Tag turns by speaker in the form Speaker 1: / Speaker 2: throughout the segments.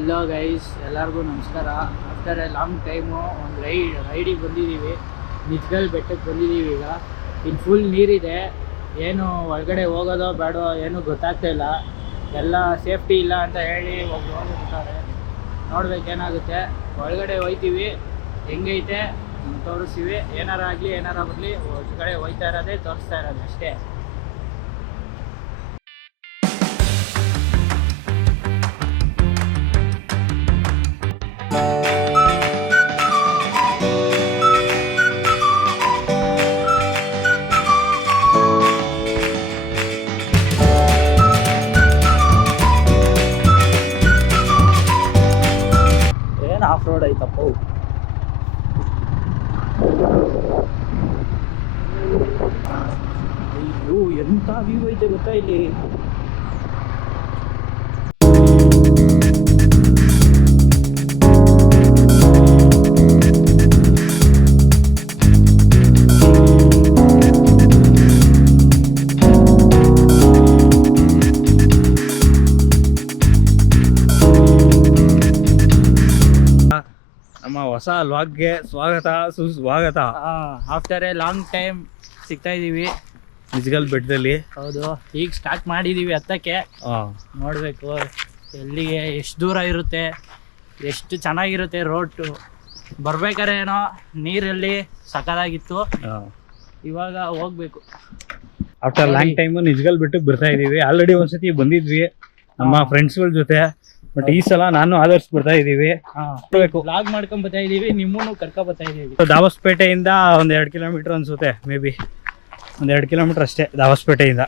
Speaker 1: Hello guys ಎಲ್ಲರಿಗೂ ನಮಸ್ಕಾರ. After a long time ಒಂದು ರೈಡ್ ರೈಡಿಗೆ ಬಂದಿದ್ದೀವಿ ನಿಜ್ಗಲ್ ಬೆಟ್ಟಕ್ಕೆ ಬಂದಿದ್ದೀವಿ ಈಗ. ಇಲ್ಲಿ ಫುಲ್ ನೀರಿದೆ. ಏನು ಒಳಗಡೆ ಹೋಗೋದೋ ಬೇಡೋ ಏನೂ ಗೊತ್ತಾಗ್ತಾ ಇಲ್ಲ. ಎಲ್ಲ ಸೇಫ್ಟಿ ಇಲ್ಲ ಅಂತ ಹೇಳಿ ಹೋಗಿ ಹೋಗಿರ್ತಾರೆ ನೋಡ್ಬೇಕೇನಾಗುತ್ತೆ ಒಳಗಡೆ ಹೋಯ್ತೀವಿ. ಹೆಂಗೈತೆ? ತೋರಿಸ್ತೀವಿ. ಏನಾರ ಆಗಲಿ, ಏನಾರ ಬರಲಿ, ಒಳಗಡೆ ಹೋಯ್ತಾ ಇರೋದೇ, ತೋರಿಸ್ತಾ ಇರೋದು ಅಷ್ಟೇ. ಐತಪ್ಪ. ಅಯ್ಯೋ ಎಂತ ವ್ಯೂ ಐತೆ ಗೊತ್ತಾ ಇಲ್ಲಿ
Speaker 2: ಹೊಸ ಲಾಗ್ಗೆ ಸ್ವಾಗತ ಸುಸ್ವಾಗತ.
Speaker 1: ಆಫ್ಟರ್ ಎ ಲಾಂಗ್ ಟೈಮ್ ಸಿಗ್ತಾ ಇದೀವಿ.
Speaker 2: ನಿಜಗಲ್ ಬೆಟ್ಟದಲ್ಲಿ
Speaker 1: ಹೌದು. ಈಗ ಸ್ಟಾರ್ಟ್ ಮಾಡಿದೀವಿ ಹತ್ತಕ್ಕೆ. ನೋಡಬೇಕು ಎಲ್ಲಿಗೆ ಎಷ್ಟು ದೂರ ಇರುತ್ತೆ ಎಷ್ಟು ಚೆನ್ನಾಗಿರುತ್ತೆ ರೋಟು ಬರ್ಬೇಕಾದ್ರೆ ಏನೋ ನೀರಲ್ಲಿ ಸಕಲಾಗಿತ್ತು ಇವಾಗ ಹೋಗ್ಬೇಕು.
Speaker 2: ಆಫ್ಟರ್ ಲಾಂಗ್ ಟೈಮ್ ನಿಜಗಲ್ ಬೆಟ್ಟಕ್ಕೆ ಬರ್ತಾ ಇದೀವಿ. ಆಲ್ರೆಡಿ ಒಂದ್ಸತಿ ಬಂದಿದ್ವಿ. ನಮ್ಮ. ಫ್ರೆಂಡ್ಸ್ಗಳ ಜೊತೆ. ಬಟ್ ಈ ಸಲ ನಾನು ಆದರ್ಶ್ ಬರ್ತಾ ಇದೀವಿ ಲಾಗ್
Speaker 1: ಬ್ಲಾಗ್ ಮಾಡ್ಕೊಂಡ್ ಬರ್ತಾ ಇದೀವಿ ನಿಮ್ಮನ್ನು ಕರ್ಕ ಬರ್ತಾ ಇದೀವಿ
Speaker 2: ದಾವಸ್ಪೇಟೆಯಿಂದ ಒಂದ್ ಎರಡ್ ಕಿಲೋಮೀಟರ್ ಅನ್ಸುತ್ತೆ ಮೇ ಬಿ ಒಂದ್ ಎರಡ್ ಕಿಲೋಮೀಟರ್ ಅಷ್ಟೇ ದಾವಸ್ಪೇಟೆಯಿಂದ.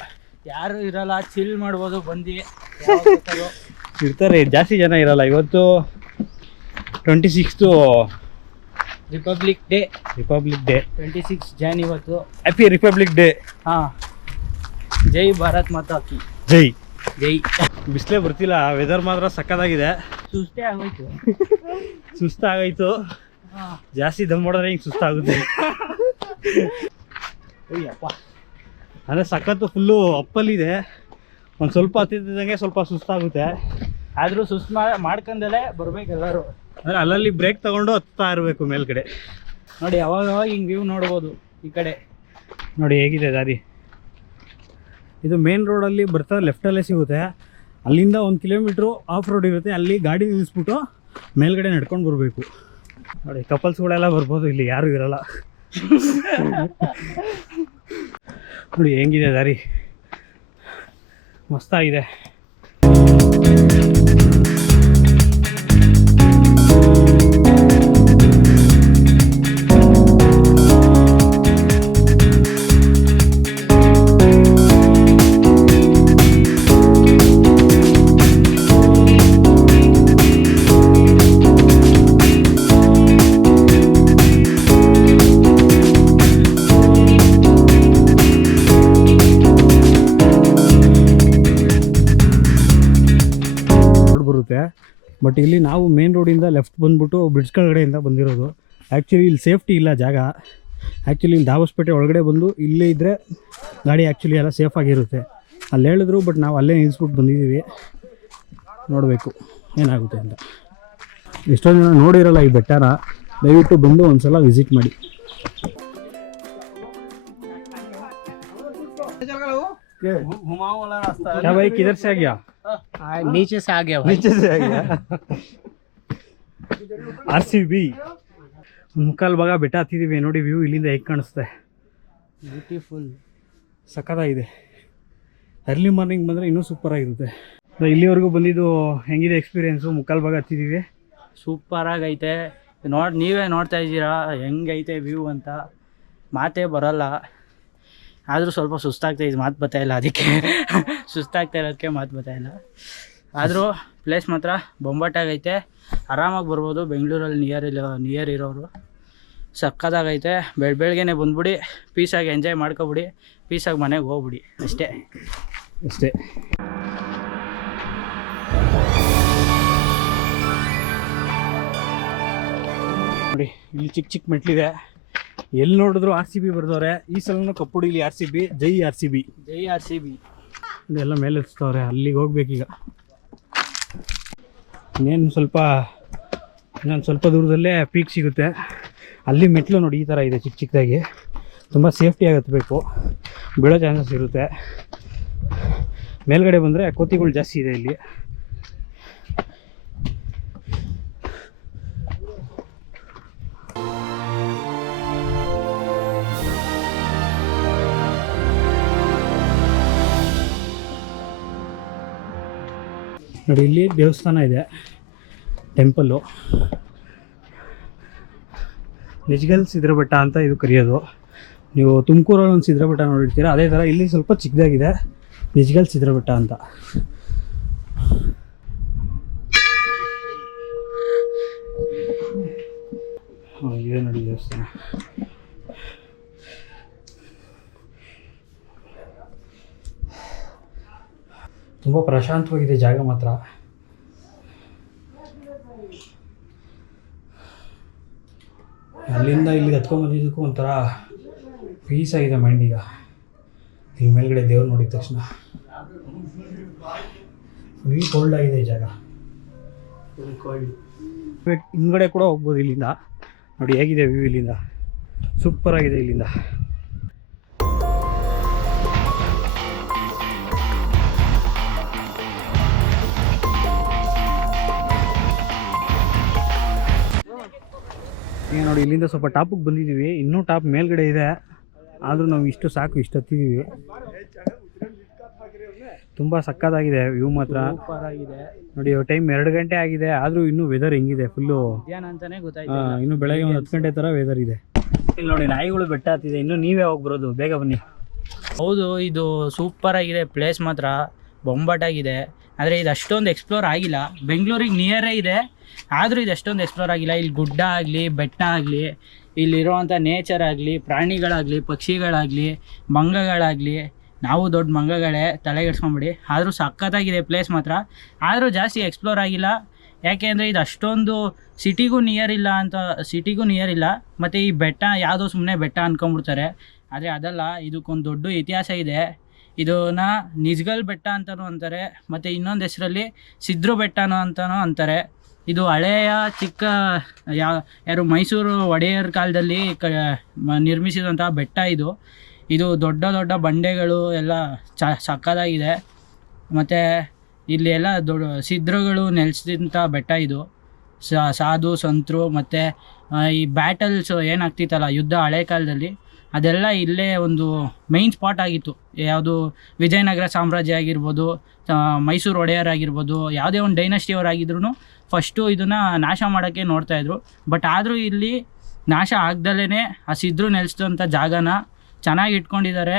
Speaker 1: ಯಾರು ಇರಲ್ಲ ಚಿಲ್ ಮಾಡ್ಬೋದು ಬಂದಿ.
Speaker 2: ಇರ್ತಾರೆ ಜಾಸ್ತಿ ಜನ ಇರಲ್ಲ. ಇವತ್ತು twenty sixth
Speaker 1: republic day
Speaker 2: republic day
Speaker 1: twenty six Jan ಇವತ್ತು.
Speaker 2: ಹ್ಯಾಪಿ ರಿಪಬ್ಲಿಕ್ ಡೇ
Speaker 1: ಹಾ. ಜೈ ಭಾರತ್ ಮಾತಾ ಕಿ.
Speaker 2: ಜೈ.
Speaker 1: ಜೈ
Speaker 2: ಬಿಸಿಲೇ ಬರ್ತಿಲ್ಲ ವೆದರ್ ಮಾತ್ರ ಸಕ್ಕತ್ತಾಗಿದೆ
Speaker 1: ಸುಸ್ತೇ ಆಗೋಯ್ತು. ಸುಸ್ತಾಗೋಯ್ತು
Speaker 2: ಜಾಸ್ತಿ ದಮ್ ಮಾಡಿದ್ರೆ ಹಿಂಗೆ ಸುಸ್ತಾಗುತ್ತೆ
Speaker 1: ಅಯ್ಯಪ್ಪ.
Speaker 2: ಅಂದರೆ ಸಖತ್ತು ಫುಲ್ಲು ಅಪ್ಪಲ್ಲಿದೆ. ಒಂದು ಸ್ವಲ್ಪ ಹತ್ತಿದ್ದಂಗೆ ಸ್ವಲ್ಪ ಸುಸ್ತಾಗುತ್ತೆ
Speaker 1: ಆದ್ರೂ ಸುಸ್ತು ಮಾಡ್ಕೊಂಡಲೇ ಬರ್ಬೇಕು ಎಲ್ಲರೂ
Speaker 2: ಅಂದರೆ ಅಲ್ಲಲ್ಲಿ ಬ್ರೇಕ್ ತಗೊಂಡು ಹತ್ತಾ ಇರಬೇಕು ಮೇಲ್ಗಡೆ.
Speaker 1: ನೋಡಿ ಯಾವಾಗ ಹಿಂಗ್ ವ್ಯೂ ನೋಡ್ಬೋದು ಈ ಕಡೆ.
Speaker 2: ನೋಡಿ ಹೇಗಿದೆ ದಾರಿ? ಇದು ಮೇನ್ ರೋಡಲ್ಲಿ ಬರ್ತಾ ಲೆಫ್ಟಲ್ಲೇ ಸಿಗುತ್ತೆ. ಅಲ್ಲಿಂದ ಒಂದು ಕಿಲೋಮೀಟ್ರು ಆಫ್ ರೋಡ್ ಇರುತ್ತೆ. ಅಲ್ಲಿ ಗಾಡಿ ನಿಲ್ಲಿಸ್ಬಿಟ್ಟು ಮೇಲ್ಗಡೆ ನಡ್ಕೊಂಡು ಬರಬೇಕು. ನೋಡಿ ಕಪಲ್ಸ್ಗಳೆಲ್ಲ ಬರ್ಬೋದು ಇಲ್ಲಿ ಯಾರೂ ಇರಲ್ಲ. ನೋಡಿ ಹೆಂಗಿದೆ ದಾರಿ? ಮಸ್ತಾಗಿದೆ. ಬಟ್ ಇಲ್ಲಿ ನಾವು ಮೇನ್ ರೋಡಿಂದ ಲೆಫ್ಟ್ ಬಂದ್ಬಿಟ್ಟು ಬ್ರಿಡ್ಜ್ ಕೆಳಗಡೆಯಿಂದ ಬಂದಿರೋದು ಆ್ಯಕ್ಚುಲಿ ಇಲ್ಲಿ ಸೇಫ್ಟಿ ಇಲ್ಲ ಜಾಗ ಆ್ಯಕ್ಚುಲಿ ಇಲ್ಲಿ ದಾವಸ್ಪೇಟೆ ಒಳಗಡೆ ಬಂದು ಇಲ್ಲೇ ಇದ್ದರೆ ಗಾಡಿ ಆ್ಯಕ್ಚುಲಿ ಎಲ್ಲ ಸೇಫಾಗಿರುತ್ತೆ ಅಲ್ಲಿ ಹೇಳಿದ್ರು ಬಟ್ ನಾವು ಅಲ್ಲೇ ನಿಲ್ಲಿಸ್ಬಿಟ್ಟು ಬಂದಿದ್ದೀವಿ ನೋಡಬೇಕು ಏನಾಗುತ್ತೆ ಅಂತ ಎಷ್ಟೊಂದು ಜನ ನೋಡಿರಲ್ಲ ಈ ಬೆಟ್ಟನ ದಯವಿಟ್ಟು ಬಂದು ಒಂದು ಸಲ ವಿಸಿಟ್ ಮಾಡಿ क्या भाई किधर से आ गया
Speaker 1: नीचे से आ गया भाई
Speaker 2: नीचे से आ गया ಆರ್ ಸಿ ಬಿ ಮುಕ್ಕಾಲು ಭಾಗ ಬೆಟ್ಟ ಹತ್ತಿದ್ದೀವಿ ನೋಡಿ ವ್ಯೂ ಇಲ್ಲಿಂದ ಹೇಗೆ ಕಾಣಿಸುತ್ತೆ
Speaker 1: ಬ್ಯೂಟಿಫುಲ್
Speaker 2: ಸಖತ್ತಾಗಿದೆ ಅರ್ಲಿ ಮಾರ್ನಿಂಗ್ ಬಂದರೆ ಇನ್ನೂ ಸೂಪರ್ ಆಗಿರುತ್ತೆ So, ಇಲ್ಲಿವರೆಗೂ ಬಂದಿದ್ದು ಹೆಂಗಿದೆ ಎಕ್ಸ್ಪೀರಿಯೆನ್ಸು ಮುಕ್ಕಾಲು ಭಾಗ ಹತ್ತಿದ್ದೀವಿ
Speaker 1: ಸೂಪರ್ ಆಗೈತೆ ನೋಡ್ ನೀವೇ ನೋಡ್ತಾ ಇದ್ದೀರಾ ಹೆಂಗೈತೆ ವ್ಯೂ ಅಂತ ಮಾತೇ ಬರಲ್ಲ ಆದರೂ ಸ್ವಲ್ಪ ಸುಸ್ತಾಗ್ತಾ ಇದು ಮಾತು ಬರ್ತಾ ಇಲ್ಲ ಅದಕ್ಕೆ. ಸುಸ್ತಾಗ್ತಾ ಇರೋದಕ್ಕೆ ಮಾತು ಬರ್ತಾ ಇಲ್ಲ. ಆದರೂ ಪ್ಲೇಸ್ ಮಾತ್ರ ಬೊಂಬಾಟಾಗೈತೆ. ಆರಾಮಾಗಿ ಬರ್ಬೋದು ಬೆಂಗಳೂರಲ್ಲಿ ನಿಯರ್ ಇಲ್ಲ ನಿಯರ್ ಇರೋರು. ಸಕ್ಕತ್ತಾಗೈತೆ ಬೆಳ್ ಬೆಳಗ್ಗೆನೆ ಬಂದ್ಬಿಡಿ ಪೀಸಾಗಿ ಎಂಜಾಯ್ ಮಾಡ್ಕೊಬಿಡಿ ಪೀಸಾಗಿ ಮನೆಗೆ ಹೋಗ್ಬಿಡಿ. ಅಷ್ಟೇ.
Speaker 2: ಅಷ್ಟೇ. ನೋಡಿ ಇಲ್ಲಿ ಚಿಕ್ಕ ಚಿಕ್ಕ ಮೆಟ್ಲಿದೆ. ಎಲ್ಲಿ ನೋಡಿದ್ರು ಆರ್ ಸಿ ಬಿ ಬರ್ದವ್ರೆ? ಈ ಸಲನೂ ಇಲ್ಲಿ ಆರ್ ಸಿ ಬಿ ಜೈ ಆರ್ ಸಿ ಬಿ
Speaker 1: ಜೈ ಆರ್ ಸಿ ಬಿ
Speaker 2: ಇದೆಲ್ಲ ಮೇಲೆ ಹಚ್ತವ್ರೆ ಅಲ್ಲಿಗೆ ಹೋಗ್ಬೇಕೀಗ. ಇನ್ನೇನು ಸ್ವಲ್ಪ ಇನ್ನೊಂದು ಸ್ವಲ್ಪ ದೂರದಲ್ಲೇ ಪೀಕ್ ಸಿಗುತ್ತೆ. ಅಲ್ಲಿ ಮೆಟ್ಲು ನೋಡಿ ಈ ಥರ ಇದೆ ಚಿಕ್ಕ ಚಿಕ್ಕದಾಗಿ ತುಂಬ ಸೇಫ್ಟಿಯಾಗಿ ಹತ್ತಬೇಕು ಬೀಳೋ ಚಾನ್ಸಸ್ ಇರುತ್ತೆ. ಮೇಲ್ಗಡೆ ಬಂದರೆ ಕೋತಿಗಳು ಜಾಸ್ತಿ ಇದೆ ಇಲ್ಲಿ. ನೋಡಿ, ಇಲ್ಲಿ ದೇವಸ್ಥಾನ ಇದೆ. ಟೆಂಪಲ್ಲು ನಿಜ್ಗಲ್ ಸಿದ್ರ ಅಂತ ಇದು ಕರೆಯೋದು. ನೀವು ತುಮಕೂರಲ್ಲಿ ಒಂದು ಸಿದ್ರ ಬೆಟ್ಟ ನೋಡಿರ್ತೀರ, ಅದೇ ಥರ ಇಲ್ಲಿ ಸ್ವಲ್ಪ ಚಿಕ್ಕದಾಗಿದೆ. ನಿಜ್ಗಲ್ ಸಿದ್ರ ಬೆಟ್ಟ ಅಂತ ಇದೆ ನೋಡಿ ದೇವಸ್ಥಾನ. ತುಂಬ ಪ್ರಶಾಂತವಾಗಿದೆ ಜಾಗ ಮಾತ್ರ. ಅಲ್ಲಿಂದ ಇಲ್ಲಿಗೆ ಹತ್ಕೊಂಬಂದಿದ್ದಕ್ಕೂ ಒಂಥರ ಪೀಸ್ ಆಗಿದೆ ಮೈಂಡ್ ಈಗ. ಈ ಮೇಲ್ಗಡೆ ದೇವ್ರು ನೋಡಿದ ತಕ್ಷಣ. ಫುಲ್ ಕೋಲ್ಡ್ ಆಗಿದೆ ಈ ಜಾಗ. ಹಿಂದ್ಗಡೆ ಕೂಡ ಹೋಗ್ಬೋದು ಇಲ್ಲಿಂದ. ನೋಡಿ ಹೇಗಿದೆ ವ್ಯೂ ಇಲ್ಲಿಂದ. ಸೂಪರ್ ಆಗಿದೆ ಇಲ್ಲಿಂದ. ಈಗ ನೋಡಿ ಇಲ್ಲಿಂದ ಸ್ವಲ್ಪ ಟಾಪಿಗೆ ಬಂದಿದ್ದೀವಿ. ಇನ್ನೂ ಟಾಪ್ ಮೇಲ್ಗಡೆ ಇದೆ. ಆದರೂ ನಾವು ಇಷ್ಟು ಸಾಕು ಇಷ್ಟು ಹತ್ತಿದ್ದೀವಿ ತುಂಬ ಸಕ್ಕತ್ತಾಗಿದೆ ವ್ಯೂ ಮಾತ್ರ. ನೋಡಿ ಟೈಮ್ ಎರಡು ಗಂಟೆ ಆಗಿದೆ. ಆದರೂ ಇನ್ನೂ ವೆದರ್ ಹೆಂಗಿದೆ ಫುಲ್ಲು ಇನ್ನು ಬೆಳಗ್ಗೆ ಒಂದು ಹತ್ತು ಗಂಟೆ ಥರ ವೆದರ್ ಇದೆ. ಇಲ್ಲಿ ನೋಡಿ ನಾಯಿಗಳು ಬೆಟ್ಟ ಹತ್ತಿದೆ. ಇನ್ನು ನೀವೇ ಹೋಗಿ ಬರೋದು. ಬೇಗ ಬನ್ನಿ.
Speaker 1: ಹೌದು ಇದು ಸೂಪರ್ ಆಗಿದೆ ಪ್ಲೇಸ್ ಮಾತ್ರ. ಬೊಂಬಾಟಾಗಿದೆ. ಆದರೆ ಇದು ಅಷ್ಟೊಂದು ಎಕ್ಸ್ಪ್ಲೋರ್ ಆಗಿಲ್ಲ. ಬೆಂಗಳೂರಿಗೆ ನಿಯರೇ ಇದೆ. ಆದರೂ ಇದು ಅಷ್ಟೊಂದು ಎಕ್ಸ್ಪ್ಲೋರ್ ಆಗಿಲ್ಲ. ಇಲ್ಲಿ ಗುಡ್ಡ ಆಗಲಿ, ಬೆಟ್ಟ ಆಗಲಿ ಇಲ್ಲಿರುವಂಥ ನೇಚರ್ ಆಗಲಿ, ಪ್ರಾಣಿಗಳಾಗಲಿ, ಪಕ್ಷಿಗಳಾಗಲಿ, ಮಂಗಗಳಾಗಲಿ, ನಾವು ದೊಡ್ಡ ಮಂಗಗಳೇ ತಲೆಗೆಡ್ಸ್ಕೊಂಬಿಡಿ. ಆದರೂ ಸಖತ್ತಾಗಿದೆ ಪ್ಲೇಸ್ ಮಾತ್ರ. ಆದರೂ ಜಾಸ್ತಿ ಎಕ್ಸ್ಪ್ಲೋರ್ ಆಗಿಲ್ಲ. ಯಾಕೆ ಅಂದರೆ ಇದು ಅಷ್ಟೊಂದು ಸಿಟಿಗೂ ನಿಯರ್ ಇಲ್ಲ ಅಂತ ಸಿಟಿಗೂ ನಿಯರ್ ಇಲ್ಲ. ಮತ್ತು ಈ ಬೆಟ್ಟ ಯಾವುದೋ ಸುಮ್ಮನೆ ಬೆಟ್ಟ ಅಂದ್ಕೊಂಬಿಡ್ತಾರೆ ಆದರೆ ಅದಲ್ಲ, ಇದಕ್ಕೊಂದು ದೊಡ್ಡ ಇತಿಹಾಸ ಇದೆ. ಇದನ್ನ ನಿಜ್ಗಲ್ ಬೆಟ್ಟ ಅಂತಲೂ ಅಂತಾರೆ, ಮತ್ತು ಇನ್ನೊಂದು ಹೆಸರಲ್ಲಿ ಸಿದ್ರು ಬೆಟ್ಟನೋ ಅಂತಲೂ ಅಂತಾರೆ. ಇದು ಹಳೆಯ ಚಿಕ್ಕ, ಯಾ, ಯಾರು ಮೈಸೂರು ಒಡೆಯರ್ ಕಾಲದಲ್ಲಿ ಕ ನಿರ್ಮಿಸಿದಂಥ ಬೆಟ್ಟ ಇದು. ಇದು ದೊಡ್ಡ ದೊಡ್ಡ ಬಂಡೆಗಳು ಎಲ್ಲ ಚ, ಸಕ್ಕದಾಗಿದೆ. ಮತ್ತು ಇಲ್ಲಿ ಎಲ್ಲ ದೊಡ್ಡ ಸಿದ್ರುಗಳು ನೆಲೆಸಿದಂಥ ಬೆಟ್ಟ ಇದು. ಸಾಧು, ಸಂತರು, ಮತ್ತು ಈ ಬ್ಯಾಟಲ್ಸ್ ಏನಾಗ್ತಿತ್ತಲ್ಲ ಯುದ್ಧ ಹಳೆ ಕಾಲದಲ್ಲಿ? ಅದೆಲ್ಲ ಇಲ್ಲೇ ಒಂದು ಮೈನ್ ಸ್ಪಾಟ್ ಆಗಿತ್ತು. ಯಾವುದು ವಿಜಯನಗರ ಸಾಮ್ರಾಜ್ಯ ಆಗಿರ್ಬೋದು ಮೈಸೂರು ಒಡೆಯರ್ ಆಗಿರ್ಬೋದು, ಯಾವುದೇ ಒಂದು ಡೈನಸ್ಟಿ ಅವರಾಗಿದ್ರು ಫಸ್ಟು ಇದನ್ನು ನಾಶ ಮಾಡೋಕ್ಕೆ ನೋಡ್ತಾಯಿದ್ರು ಬಟ್ ಆದರೂ ಇಲ್ಲಿ ನಾಶ ಆಗ್ದಲೇ ಆ ಸಿದ್ರು ನೆಲೆಸಿದಂಥ ಜಾಗನ ಚೆನ್ನಾಗಿ ಇಟ್ಕೊಂಡಿದ್ದಾರೆ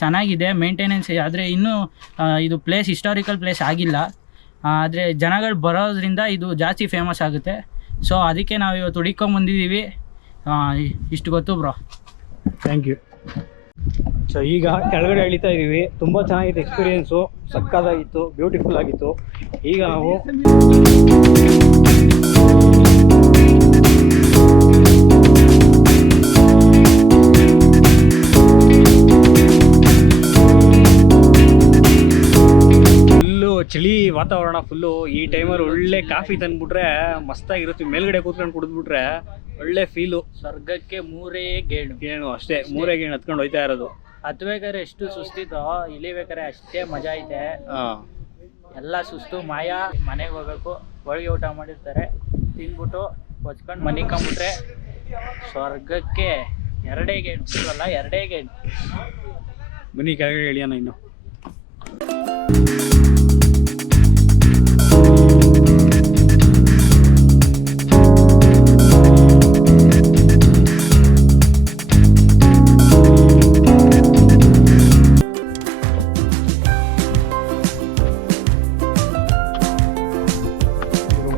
Speaker 1: ಚೆನ್ನಾಗಿದೆ ಮೇಂಟೆನೆನ್ಸ್ ಆದರೆ ಇನ್ನೂ ಇದು ಪ್ಲೇಸ್ ಹಿಸ್ಟಾರಿಕಲ್ ಪ್ಲೇಸ್ ಆಗಿಲ್ಲ. ಆದರೆ ಜನಗಳು ಬರೋದ್ರಿಂದ ಇದು ಜಾಸ್ತಿ ಫೇಮಸ್ ಆಗುತ್ತೆ. ಸೊ ಅದಕ್ಕೆ ನಾವು ಇವತ್ತು ಹುಡುಕೊಂಬಂದಿದ್ದೀವಿ ಇಷ್ಟು ಗೊತ್ತು ಬ್ರೋ.
Speaker 2: ಥ್ಯಾಂಕ್ ಯು ಸೊ ಈಗ ಕೆಳಗಡೆ ಎಳಿತಾ ಇದ್ದೀವಿ ತುಂಬ ಚೆನ್ನಾಗಿತ್ತು ಎಕ್ಸ್ಪೀರಿಯೆನ್ಸು ಸಕ್ಕದಾಗಿತ್ತು ಬ್ಯೂಟಿಫುಲ್ ಆಗಿತ್ತು. ಈಗ ನಾವು ಚಳಿ ವಾತಾವರಣ ಫುಲ್ಲು ಈ ಟೈಮಲ್ಲಿ ಒಳ್ಳೆ ಕಾಫಿ ತಂದ್ಬಿಟ್ರೆ ಮಸ್ತಾಗಿರುತ್ತೆ. ಮೇಲ್ಗಡೆ ಕೂತ್ಕೊಂಡು ಕುಡಿದ್ಬಿಟ್ರೆ ಒಳ್ಳೆ ಫೀಲು
Speaker 1: ಸ್ವರ್ಗಕ್ಕೆ ಮೂರೇ ಗೇಣು.
Speaker 2: ಗೇಣು ಅಷ್ಟೇ ಮೂರೇ ಗೇಣು ಹತ್ಕೊಂಡು ಹೋಯ್ತಾ ಇರೋದು.
Speaker 1: ಹತ್ಬೇಕಾದ್ರೆ ಎಷ್ಟು ಸುಸ್ತಿತ್ತೋ ಇಳಿಬೇಕಾದ್ರೆ ಅಷ್ಟೇ ಮಜಾ ಐತೆ. ಎಲ್ಲ ಸುಸ್ತು ಮಾಯ. ಮನೆಗೆ ಹೋಗ್ಬೇಕು ಹೋಳಿಗೆ ಊಟ ಮಾಡಿರ್ತಾರೆ. ತಿನ್ಬಿಟ್ಟು ಹೊಚ್ಕೊಂಡು ಮನೆಗೆ ಕಂಬಿಟ್ರೆ ಸ್ವರ್ಗಕ್ಕೆ ಎರಡೇ ಗೇಣು. ಅಲ್ಲ ಎರಡೇ ಗೇಣು.
Speaker 2: ಬನ್ನಿ ಕೆಳಗಡೆ ಇಳಿಯೋಣ ಇನ್ನು.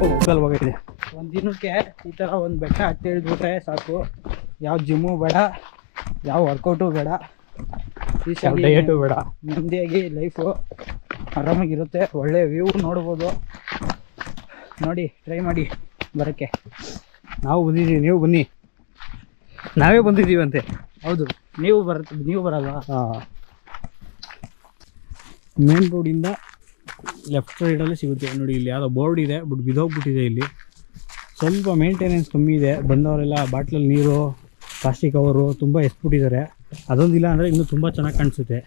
Speaker 2: ಮುಕ್ಕಲ್ವಾಗಿದೆ
Speaker 1: ಒಂದು ದಿನಕ್ಕೆ ಈ ಥರ ಒಂದು ಬೆಟ್ಟ ಹತ್ತಿ ಇಳಿದ್ಬಿಟ್ರೆ ಸಾಕು. ಯಾವ ಜಿಮ್ಮು ಬೇಡ ಯಾವ ವರ್ಕೌಟು ಬೇಡ.
Speaker 2: ಡಯಟು ಬೇಡ.
Speaker 1: ನೆಮ್ಮದಿಯಾಗಿ ಲೈಫು ಆರಾಮಾಗಿರುತ್ತೆ ಒಳ್ಳೆ ವ್ಯೂ ನೋಡ್ಬೋದು. ನೋಡಿ ಟ್ರೈ ಮಾಡಿ ಬರೋಕ್ಕೆ.
Speaker 2: ನಾವು ಬಂದಿದ್ದೀವಿ ನೀವು ಬನ್ನಿ. ನಾವೇ ಬಂದಿದ್ದೀವಂತೆ.
Speaker 1: ಹೌದು ನೀವು ಬರುತ್ತೆ ನೀವು ಬರಲ್ವಾ?
Speaker 2: ಹಾಂ. ಮೇನ್ ರೋಡಿಂದ ಲೆಫ್ಟ್ ಸೈಡಲ್ಲಿ ಸಿಗುತ್ತೆ. ನೋಡಿ ಇಲ್ಲಿ ಯಾವುದೋ ಬೋರ್ಡ್ ಇದೆ ಬಟ್ ಬಿದ್ದೋಗ್ಬಿಟ್ಟಿದೆ ಇಲ್ಲಿ. ಸ್ವಲ್ಪ ಮೇಂಟೆನೆನ್ಸ್ ಕಮ್ಮಿ ಇದೆ. ಬಂದವರೆಲ್ಲ ಬಾಟ್ಲಲ್ಲಿ ನೀರು ಪ್ಲಾಸ್ಟಿಕ್ ಕವರು ತುಂಬ ಎಸ್ಬಿಟ್ಟಿದ್ದಾರೆ ಅದೊಂದಿಲ್ಲ ಅಂದರೆ ಇನ್ನೂ ತುಂಬ ಚೆನ್ನಾಗಿ ಕಾಣಿಸುತ್ತೆ.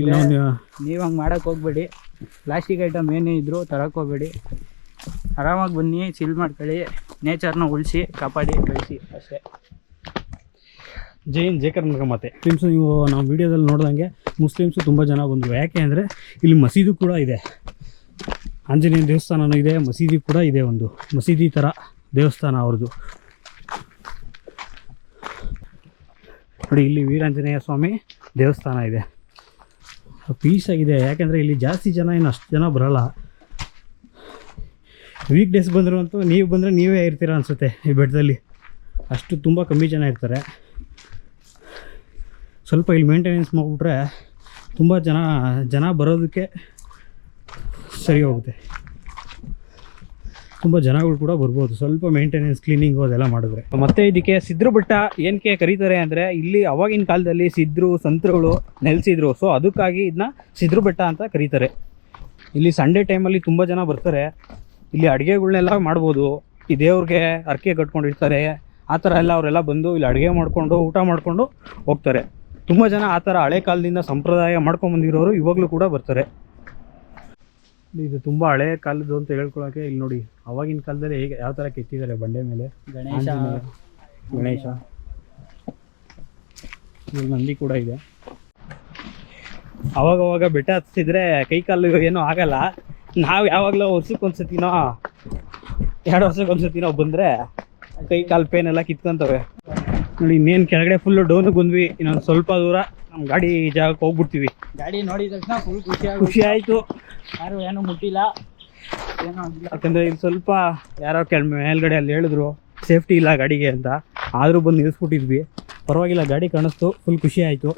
Speaker 2: ಇಲ್ಲ ನಾವು
Speaker 1: ಹಂಗೆ ಮಾಡೋಕ್ಕೆ ಹೋಗ್ಬೇಡಿ. ಪ್ಲಾಸ್ಟಿಕ್ ಐಟಮ್ ಏನೇ ಇದ್ದರೂ ತರಕ್ಕೆ ಹೋಗ್ಬೇಡಿ. ಆರಾಮಾಗಿ ಬನ್ನಿ ಚಿಲ್ ಮಾಡ್ಕೊಳ್ಳಿ ನೇಚರ್ನ ಉಳಿಸಿ ಕಾಪಾಡಿ ಬೆಳೆಸಿ ಅಷ್ಟೇ.
Speaker 2: ಜೈನ್ ಕರ್ನಾಟಕ ಮತ್ತೆ ಮುಸ್ಲಿಮ್ಸು, ನೀವು ನಾವು ವಿಡಿಯೋದಲ್ಲಿ ನೋಡ್ದಂಗೆ ಮುಸ್ಲಿಮ್ಸು ತುಂಬ ಜನ ಬಂದರು. ಯಾಕೆ ಅಂದರೆ ಇಲ್ಲಿ ಮಸೀದಿ ಕೂಡ ಇದೆ. ಆಂಜನೇಯ ದೇವಸ್ಥಾನನೂ ಇದೆ, ಮಸೀದಿ ಕೂಡ ಇದೆ ಒಂದು. ಮಸೀದಿ ಥರ ದೇವಸ್ಥಾನ ಅವ್ರದ್ದು. ನೋಡಿ, ಇಲ್ಲಿ ವೀರಾಂಜನೇಯ ಸ್ವಾಮಿ ದೇವಸ್ಥಾನ ಇದೆ. ಪೀಸ್ ಆಗಿದೆ. ಯಾಕೆಂದರೆ ಇಲ್ಲಿ ಜಾಸ್ತಿ ಜನ ಏನು ಅಷ್ಟು ಜನ ಬರೋಲ್ಲ. ವೀಕ್ ಡೇಸ್ ಬಂದರು ಅಂತೂ ನೀವು ಬಂದರೆ ನೀವೇ ಇರ್ತೀರ ಅನಿಸುತ್ತೆ ಈ ಬೆಟ್ಟದಲ್ಲಿ. ಅಷ್ಟು ತುಂಬ ಕಮ್ಮಿ ಜನ ಇರ್ತಾರೆ. ಸ್ವಲ್ಪ ಇಲ್ಲಿ ಮೇಂಟೆನೆನ್ಸ್ ಮಾಡಿಬಿಟ್ರೆ ತುಂಬ ಜನ ಜನ ಬರೋದಕ್ಕೆ ಸರಿ ಹೋಗುತ್ತೆ. ತುಂಬ ಜನಗಳು ಕೂಡ ಬರ್ಬೋದು. ಸ್ವಲ್ಪ ಮೇಂಟೆನೆನ್ಸ್ ಕ್ಲೀನಿಂಗು ಅದೆಲ್ಲ ಮಾಡಿದ್ರೆ. ಮತ್ತೆ ಇದಕ್ಕೆ ಸಿದ್ರು ಬೆಟ್ಟ ಏನಕ್ಕೆ ಕರೀತಾರೆ ಅಂದರೆ ಇಲ್ಲಿ ಅವಾಗಿನ ಕಾಲದಲ್ಲಿ ಸಿದ್ರು, ಸಂತರುಗಳು ನೆಲೆಸಿದ್ರು. ಸೊ ಅದಕ್ಕಾಗಿ ಇದನ್ನ ಸಿದ್ರು ಬೆಟ್ಟ ಅಂತ ಕರೀತಾರೆ. ಇಲ್ಲಿ ಸಂಡೇ ಟೈಮಲ್ಲಿ ತುಂಬ ಜನ ಬರ್ತಾರೆ. ಇಲ್ಲಿ ಅಡುಗೆಗಳ್ನೆಲ್ಲ ಮಾಡ್ಬೋದು. ಈ ದೇವ್ರಿಗೆ ಅರ್ಕೆ ಕಟ್ಕೊಂಡಿರ್ತಾರೆ. ಆ ಥರ ಎಲ್ಲ ಅವರೆಲ್ಲ ಬಂದು ಇಲ್ಲಿ ಅಡುಗೆ ಮಾಡಿಕೊಂಡು, ಊಟ ಮಾಡಿಕೊಂಡು ಹೋಗ್ತಾರೆ. ತುಂಬ ಜನ ಆ ಥರ ಹಳೆ ಕಾಲದಿಂದ ಸಂಪ್ರದಾಯ ಮಾಡ್ಕೊಂಬಂದಿರೋರು ಇವಾಗಲೂ ಕೂಡ ಬರ್ತಾರೆ. ಇದು ತುಂಬ ಹಳೆ ಕಾಲದ್ದು ಅಂತ ಹೇಳ್ಕೊಳಕ್ಕೆ ಇಲ್ಲಿ ನೋಡಿ ಅವಾಗಿನ ಕಾಲದಲ್ಲಿ ಹೇಗೆ ಯಾವ ಥರ ಕೆತ್ತಿದ್ದಾರೆ ಬಂಡೆ ಮೇಲೆ?
Speaker 1: ಗಣೇಶ.
Speaker 2: ಗಣೇಶ. ಇಲ್ಲಿ ನಂದಿ ಕೂಡ ಇದೆ. ಅವಾಗವಾಗ ಬೆಟ್ಟ ಹತ್ತಿದ್ರೆ ಕೈ ಕಾಲು ಏನೂ ಆಗಲ್ಲ. ನಾವು ಯಾವಾಗಲೂ ವರ್ಷಕ್ಕೆ ಒಂದ್ಸತಿನೋ ಎರಡು ವರ್ಷಕ್ಕೆ ಒಂದ್ಸತಿನೋ ಬಂದರೆ ಕೈ ಕಾಲು ಪೇನೆಲ್ಲ ಕಿತ್ಕೊಂತವೆ. ನೋಡಿ ಇನ್ನೇನು ಕೆಳಗಡೆ ಫುಲ್ಲು ಡೌನ್ ಬಂದ್ವಿ ಇನ್ನೊಂದು ಸ್ವಲ್ಪ ದೂರ ನಮ್ಮ ಗಾಡಿ ಜಾಗಕ್ಕೆ ಹೋಗ್ಬಿಡ್ತೀವಿ.
Speaker 1: ಗಾಡಿ ನೋಡಿದ ತಕ್ಷಣ ಫುಲ್ ಖುಷಿ
Speaker 2: ಖುಷಿ ಆಯಿತು.
Speaker 1: ಯಾರು ಏನೂ ಮುಟ್ಟಿಲ್ಲ. ಏನೂ
Speaker 2: ಯಾಕಂದರೆ ಇಲ್ಲಿ ಸ್ವಲ್ಪ ಯಾರೋ ಕೆಳ ಮೇಲ್ಗಡೆ ಅಲ್ಲಿ ಹೇಳಿದ್ರು ಸೇಫ್ಟಿ ಇಲ್ಲ ಗಾಡಿಗೆ ಅಂತ. ಆದರೂ ಬಂದು ನಿಲ್ಲಿಸ್ಬಿಟ್ಟಿದ್ವಿ ಪರವಾಗಿಲ್ಲ ಗಾಡಿ ಕಾಣಿಸ್ತು. ಫುಲ್ ಖುಷಿ ಆಯಿತು.